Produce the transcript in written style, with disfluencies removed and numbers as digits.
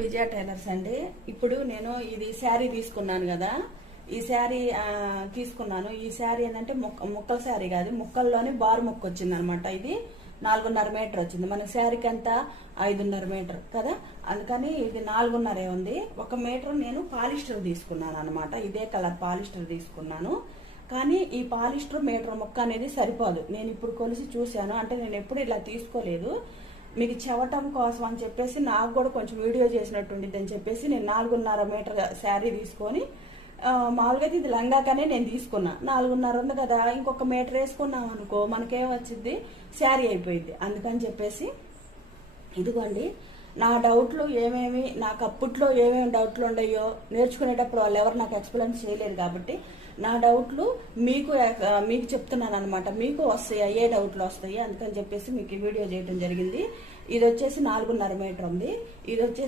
విజయ tailors అండి. ఇప్పుడు నేను ఇది శారీ తీసుకున్నాను కదా, ఈ శారీ తీసుకున్నాను. ఈ శారీ ఏంటంటే ముక్కల శారీ కాదు, ముక్కల్లోనే బారు ముక్క వచ్చింది అనమాట. ఇది 4.5 మీటర్ వచ్చింది. మన శారీకి అంతా 5.5 మీటర్ కదా, అందుకని ఇది 4.5 ఉంది. 1 మీటర్ నేను పాలిస్టర్ తీసుకున్నాను అనమాట. ఇదే కలర్ పాలిస్టర్ తీసుకున్నాను. కానీ ఈ పాలిస్టర్ మీటర్ ముక్క అనేది సరిపోదు. నేను ఇప్పుడు కొలిసి చూశాను, అంటే నేను ఎప్పుడు ఇలా తీసుకోలేదు. మీకు చెవటం కోసం అని చెప్పేసి నాకు కూడా కొంచెం వీడియో చేసినట్టుండిద్ది అని చెప్పేసి నేను 4.5 మీటర్ శారీ తీసుకొని, మామూలుగా ఇది లంగాకనే నేను తీసుకున్నా. 4.5 ఉంది కదా, ఇంకొక మీటర్ వేసుకున్నాం అనుకో మనకేం వచ్చింది, శారీ అయిపోయింది. అందుకని చెప్పేసి ఇదిగోండి నా డౌట్లు ఏమేమి, నాకు అప్పట్లో ఏమేమి డౌట్లు ఉన్నాయో నేర్చుకునేటప్పుడు వాళ్ళు ఎవరు నాకు ఎక్స్ప్లెయిన్ చేయలేరు కాబట్టి నా డౌట్లు మీకు చెప్తున్నాను అనమాట. మీకు వస్తాయి, ఏ డౌట్లు వస్తాయి అందుకని చెప్పేసి మీకు ఈ వీడియో చేయడం జరిగింది. ఇది వచ్చేసి 4.5 మీటర్ ఉంది. ఇది వచ్చేసి